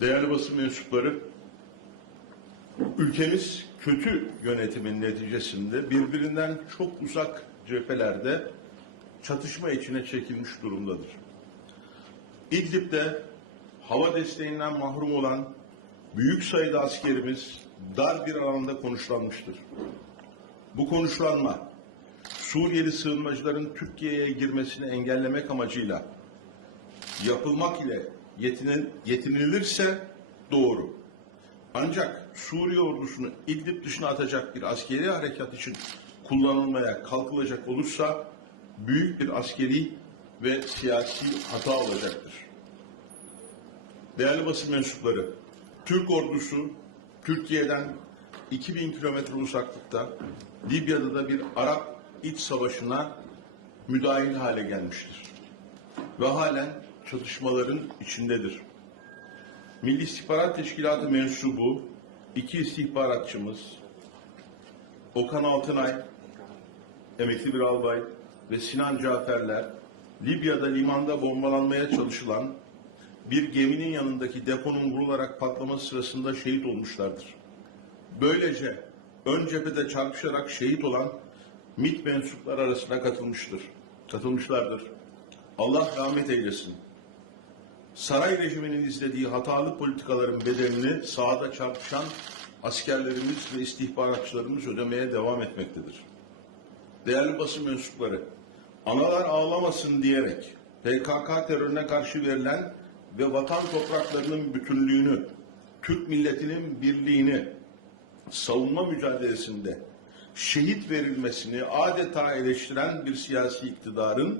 Değerli basın mensupları, ülkemiz kötü yönetimin neticesinde birbirinden çok uzak cephelerde çatışma içine çekilmiş durumdadır. İdlib'de hava desteğinden mahrum olan büyük sayıda askerimiz dar bir alanda konuşlanmıştır. Bu konuşlanma Suriyeli sığınmacıların Türkiye'ye girmesini engellemek amacıyla yapılmak ile yetinin, yetinilirse doğru. Ancak Suriye ordusunu İdlib dışına atacak bir askeri harekat için kullanılmaya kalkılacak olursa büyük bir askeri ve siyasi hata olacaktır. Değerli basın mensupları, Türk ordusu Türkiye'den 2000 kilometre uzaklıkta Libya'da da bir Arap iç savaşına müdahil hale gelmiştir. Ve halen çatışmaların içindedir. Milli İstihbarat Teşkilatı mensubu iki istihbaratçımız Okan Altınay, emekli bir albay ve Sinan Caferler Libya'da limanda bombalanmaya çalışılan bir geminin yanındaki deponun vurularak patlaması sırasında şehit olmuşlardır. Böylece ön cephede çarpışarak şehit olan MİT mensupları arasına katılmıştır. Katılmışlardır. Allah rahmet eylesin. Saray rejiminin izlediği hatalı politikaların bedelini sahada çarpışan askerlerimiz ve istihbaratçılarımız ödemeye devam etmektedir. Değerli basın mensupları, analar ağlamasın diyerek PKK terörüne karşı verilen ve vatan topraklarının bütünlüğünü, Türk milletinin birliğini savunma mücadelesinde şehit verilmesini adeta eleştiren bir siyasi iktidarın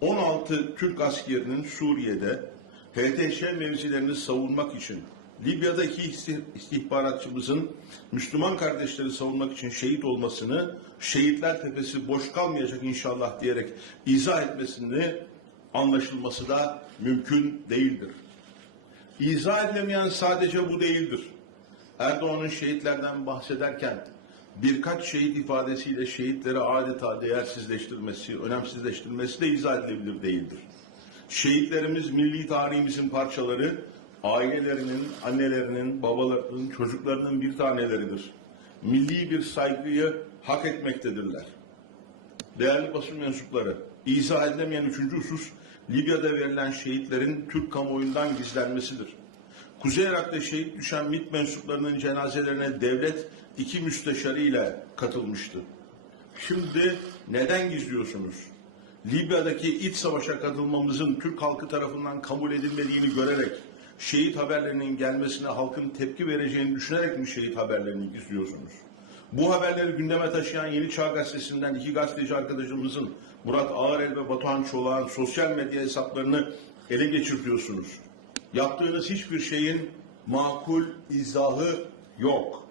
16 Türk askerinin Suriye'de HTŞ mevzilerini savunmak için Libya'daki istih- istihbaratçımızın Müslüman kardeşleri savunmak için şehit olmasını şehitler tepesi boş kalmayacak inşallah diyerek izah etmesini anlaşılması da mümkün değildir. İzah edilemeyen sadece bu değildir. Erdoğan'ın şehitlerden bahsederken birkaç şehit ifadesiyle şehitleri adeta değersizleştirmesi, önemsizleştirmesi de izah edilebilir değildir. Şehitlerimiz milli tarihimizin parçaları, ailelerinin, annelerinin, babalarının, çocuklarının bir taneleridir. Milli bir saygıyı hak etmektedirler. Değerli basın mensupları, izah edilemeyen üçüncü husus, Libya'da verilen şehitlerin Türk kamuoyundan gizlenmesidir. Kuzey Irak'ta şehit düşen MİT mensuplarının cenazelerine devlet iki müsteşarı ile katılmıştı. Şimdi neden gizliyorsunuz? Libya'daki iç savaşa katılmamızın Türk halkı tarafından kabul edilmediğini görerek şehit haberlerinin gelmesine halkın tepki vereceğini düşünerek mi şehit haberlerini gizliyorsunuz? Bu haberleri gündeme taşıyan Yeni Çağ Gazetesi'nden iki gazeteci arkadaşımızın Murat Ağırel ve Batuhan Çolak'ın sosyal medya hesaplarını ele geçirtiyorsunuz. Yaptığınız hiçbir şeyin makul izahı yok.